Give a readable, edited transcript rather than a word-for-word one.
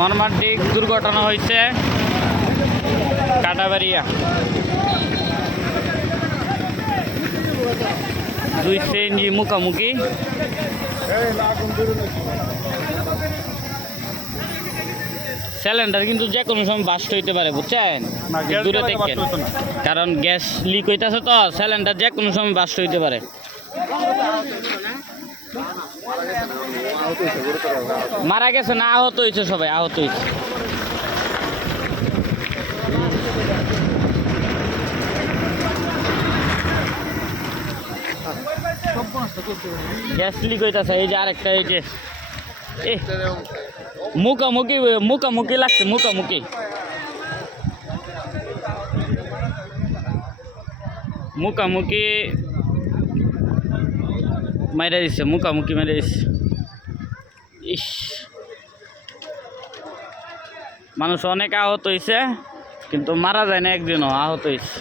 মর্মান্তিক দুর্ঘটনা হয়েছে কাটাবাড়িয়া। দুই সিএনজি মুখামুখি। সিলিন্ডার কিন্তু যে কোনো সময় বাস্ট হইতে পারে, বুঝছেন? দূরে দেখেন, কারণ গ্যাস লিক হইতেছে তো, সিলিন্ডার যে কোনো সময় বাস্ট হইতে পারে। মারা গেছে না আহত হয়েছে? সবাই আহত হয়েছে। গ্যাস লিক হইতেছে। এই যে আরেকটা, এই যে মুখামুখি মুখামুখি লাগছে, মুখামুখি মুখামুখি মেরে দিচ্ছে, মুখামুখি মেরে দিচ্ছে। ইস, মানুষ অনেক আহত হয়েছে, কিন্তু মারা যায় না, একদিনও আহত হয়েছে।